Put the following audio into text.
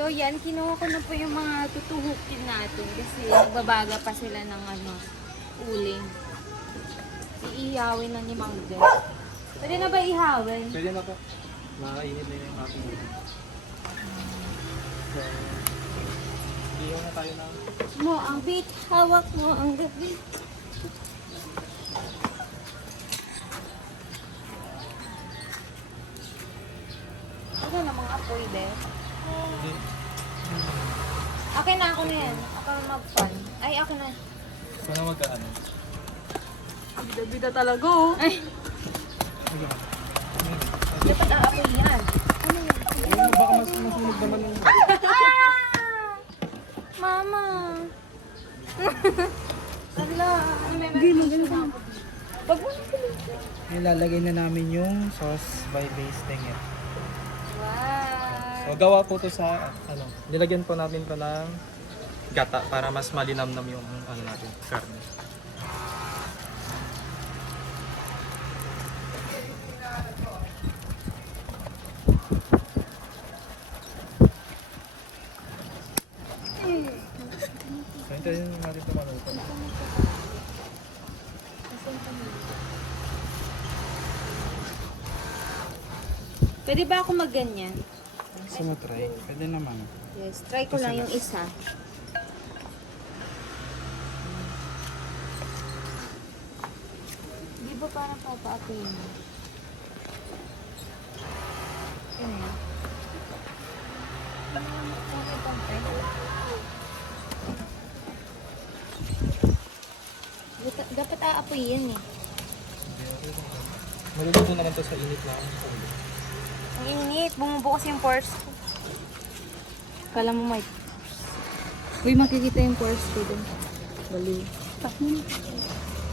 So yan, kinuha ko na po yung mga tutuhukin natin kasi nagbabaga pa sila ng uling. Iihawin na ni Mang Jeff. Pwede na ba ihawin? Pwede na po. Makainit na yung ating ulo. So, ihaw na tayo ng... Mo ang bit, hawak mo ang gabi. Ano na mga apoy din? Okay na ako na yan. Ako na mag-fun. Ay, ako na. Sana magkaano. Bida-bida talaga oh. Ay, dapat aapoy yan. Baka mas masunog naman yung... Ah! Mama! Ala, may meron na ako. Pag mo Ilalagay na namin yung sauce by base tenger. Wow! So, gawa po to sa, nilagyan po namin to ng gata para mas malinamnam yung, natin, karne. So, hintayin natin ito maluto. Pwede ba ako magganyan? Gusto mo try? Pwede naman. Yes, try ko lang yung isa. Di ba parang papaapoy mo? Yun yan. Dapat aapoy yan eh. Maluluto naman to sa init na ulo. Ang init, bumubukas yung pores ko. Kala mo may... Uy, makikita yung pores ko dun. Baliw. Tak mo na.